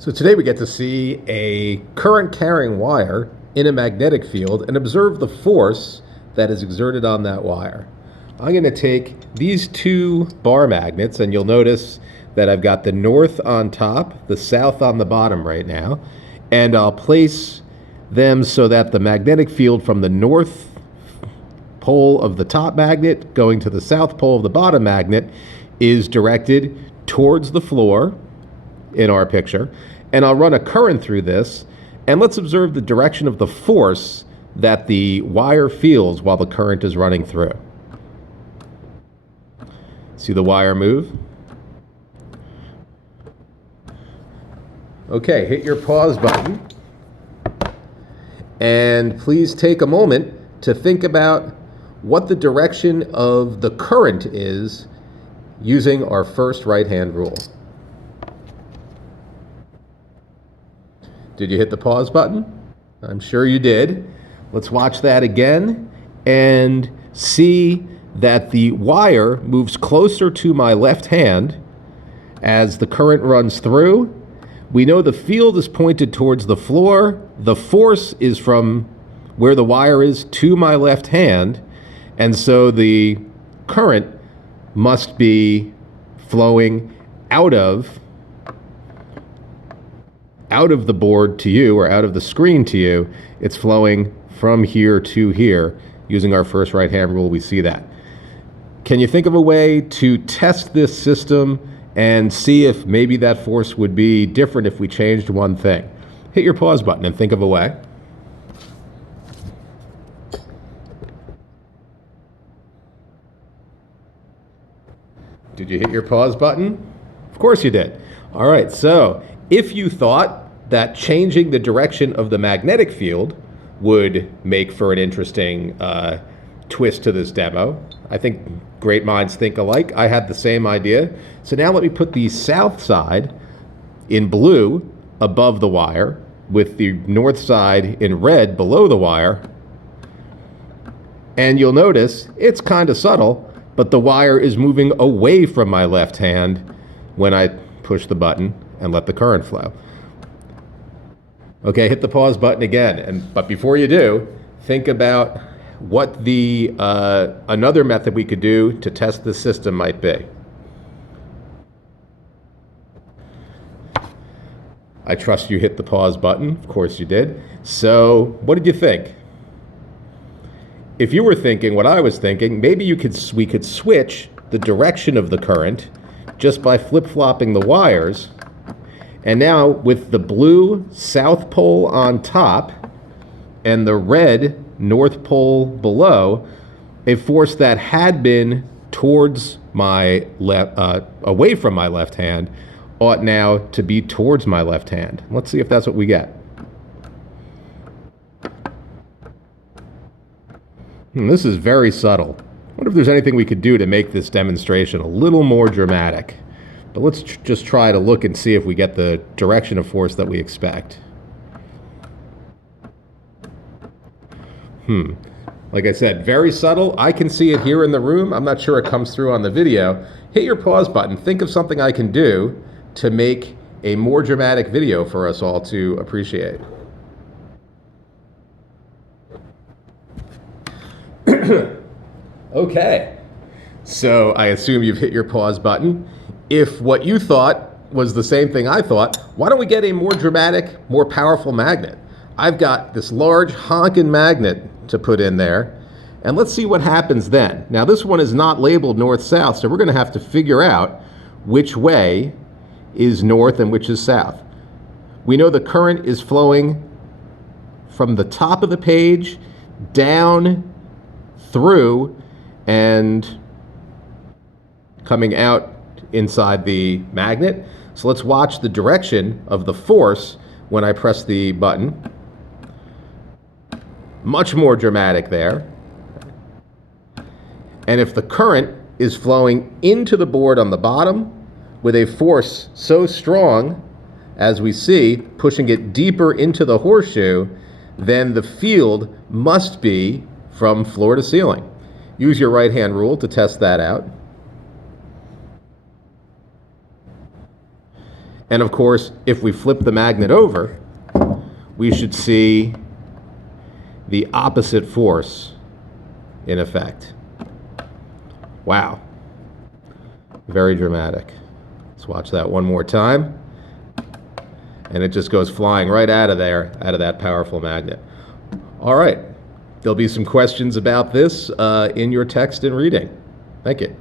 So today we get to see a current carrying wire in a magnetic field and observe the force that is exerted on that wire. I'm going to take these two bar magnets, and you'll notice that I've got the north on top, the south on the bottom right now, and I'll place them so that the magnetic field from the north pole of the top magnet going to the south pole of the bottom magnet is directed towards the floor in our picture, and I'll run a current through this, and let's observe the direction of the force that the wire feels while the current is running through. See the wire move? Okay, hit your pause button, and please take a moment to think about what the direction of the current is using our first right-hand rule. Did you hit the pause button? I'm sure you did. Let's watch that again and see that the wire moves closer to my left hand as the current runs through. We know the field is pointed towards the floor. The force is from where the wire is to my left hand, and so the current must be flowing out of the board to you, or out of the screen to you. It's flowing from here to here. Using our first right-hand rule, we see that. Can you think of a way to test this system and see if maybe that force would be different if we changed one thing? Hit your pause button and think of a way. Did you hit your pause button? Of course you did. All right, so if you thought that changing the direction of the magnetic field would make for an interesting twist to this demo, I think great minds think alike. I had the same idea. So now let me put the south side in blue above the wire with the north side in red below the wire. And you'll notice it's kind of subtle, but the wire is moving away from my left hand when I push the button and let the current flow. Okay, hit the pause button again, but before you do, think about what the another method we could do to test the system might be. I trust you hit the pause button. Of course you did. So what did you think? If you were thinking what I was thinking, maybe we could switch the direction of the current just by flip-flopping the wires. And now with the blue south pole on top and the red north pole below, a force that had been towards my away from my left hand ought now to be towards my left hand. Let's see if that's what we get. This is very subtle. I wonder if there's anything we could do to make this demonstration a little more dramatic. But let's just try to look and see if we get the direction of force that we expect. Like I said, very subtle. I can see it here in the room. I'm not sure it comes through on the video. Hit your pause button. Think of something I can do to make a more dramatic video for us all to appreciate. Okay, so I assume you've hit your pause button. If what you thought was the same thing I thought, why don't we get a more dramatic, more powerful magnet? I've got this large honkin' magnet to put in there, and let's see what happens then. Now this one is not labeled north-south, so we're going to have to figure out which way is north and which is south. We know the current is flowing from the top of the page down through and coming out inside the magnet. So let's watch the direction of the force when I press the button. Much more dramatic there. And if the current is flowing into the board on the bottom with a force so strong, as we see, pushing it deeper into the horseshoe, then the field must be from floor to ceiling. Use your right-hand rule to test that out. And of course, if we flip the magnet over, we should see the opposite force in effect. Wow. Very dramatic. Let's watch that one more time. And it just goes flying right out of there, out of that powerful magnet. All right. There'll be some questions about this in your text and reading. Thank you.